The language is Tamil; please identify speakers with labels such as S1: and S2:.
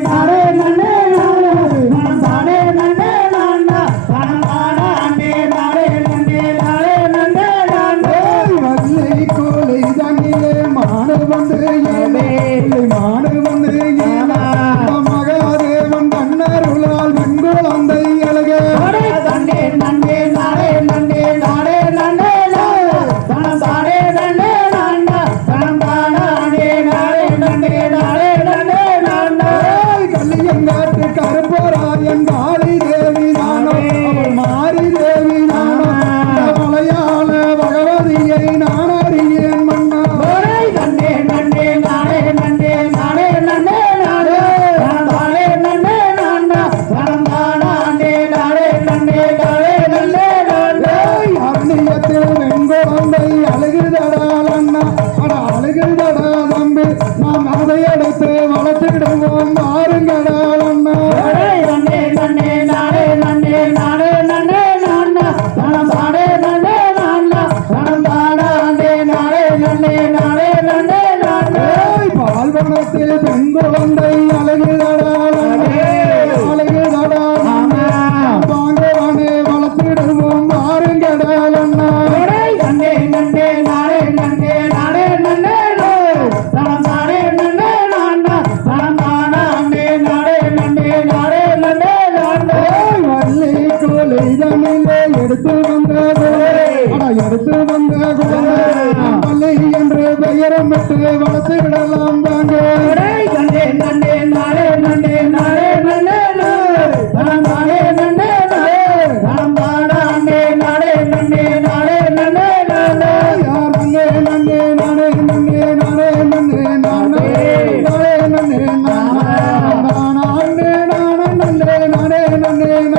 S1: Bye.
S2: கல்லை கோலை தமிழே எடுத்து வந்தாகோ எடுத்து வந்தாகோ பல்லை என்ற பெயரம் விட்டு வளர்த்து விடலாம் தாங்க
S1: நண்டே நண்டே நாளே நண்டே நாளே நண்டே நாளே நண்டே
S2: Amen.